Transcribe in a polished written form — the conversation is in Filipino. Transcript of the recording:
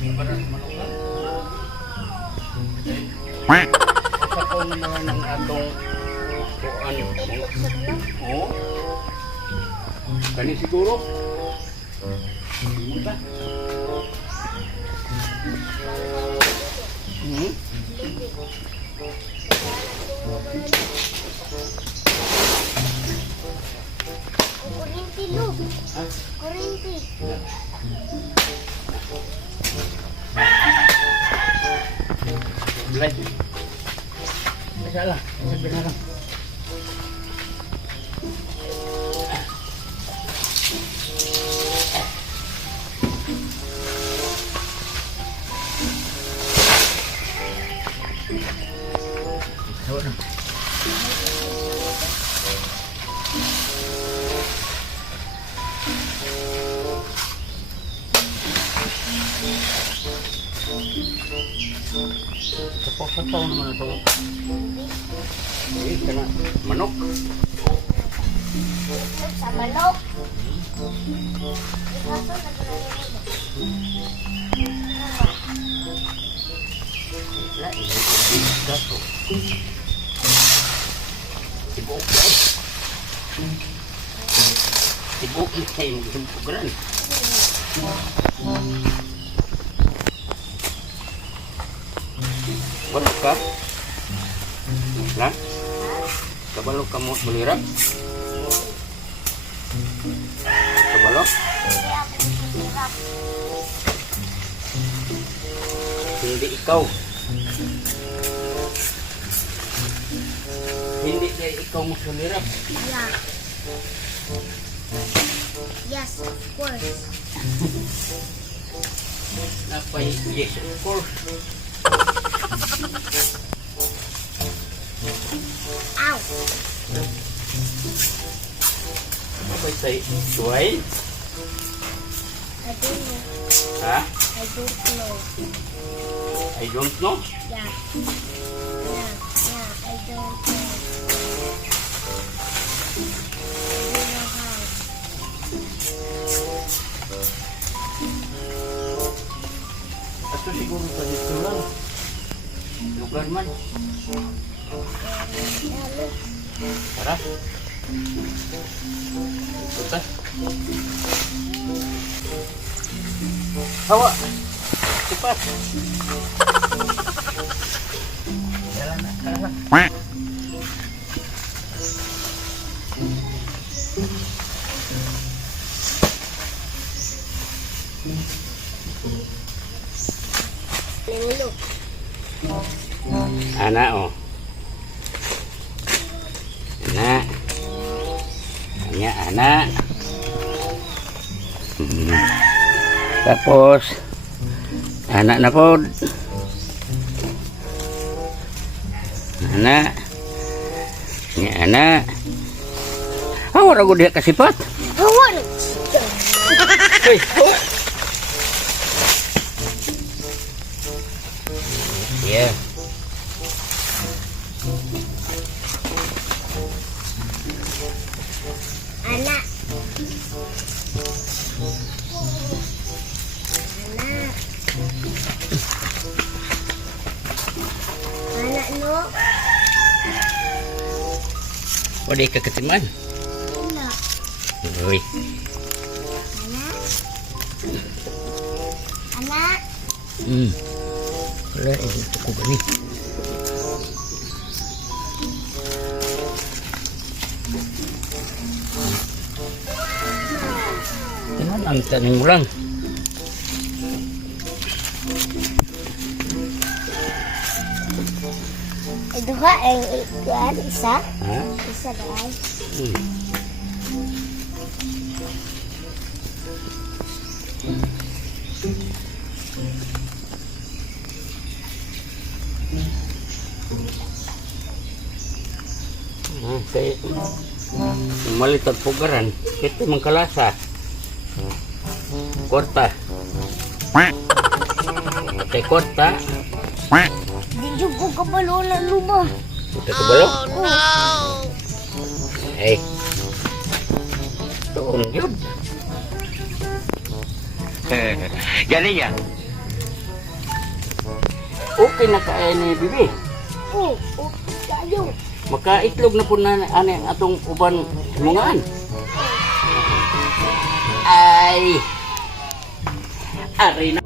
Baras manukan. Sa ko naman ng atong kuan. Oh. Kani siguro. Muta. Kurinti lu. Kurinti. Belaj. Masalah. Sebenarnya. Sapaw naman ito. Kena manok. Sa manok. Tibok kayo magpugaran. Balok ka? Lan? Kabalok ka mo bulirap? Kabalok? Hindi ikaw. Hindi kaya ikaw mo sulirap. Yeah. Yes, of course. Napay, yes, of course. Ow. Napay say, suway? I don't know. Ha? I don't know. I don't know. Yeah. Yeah. Yeah. I don't know. I don't know how. Ato siguro sa dito lang. Lugar man. Yeah, look. Tara. Ito. Hawa. Cepat. Jalan na. Let me look. Anak oh. Anak. Hanya anak. Tapos anak na po. Anak. Hanya anak. Awak ragu dia kasipat. Hawan. Hei, oh. Ya. Anak. Anak. Anak no. Oh, dia keketiman. Anak. Oi. Anak. Anak. Wala, ito ko ba ni? Tingnan ang tanim mo lang. Duha ang ikuan isa. Ha? Isa dahil. Kay malitag pugaran, ito mangkalasa. Korta. Kay korta. Di juga kabalo na luba. Ito kabalo? Oh no! Hey. Tuon yun. Galing yan. Okay na kaya ni Bibi. Oh, oh, tayo. Makaitlog na po na ani ang atong uban mungaan. Ay. Ari na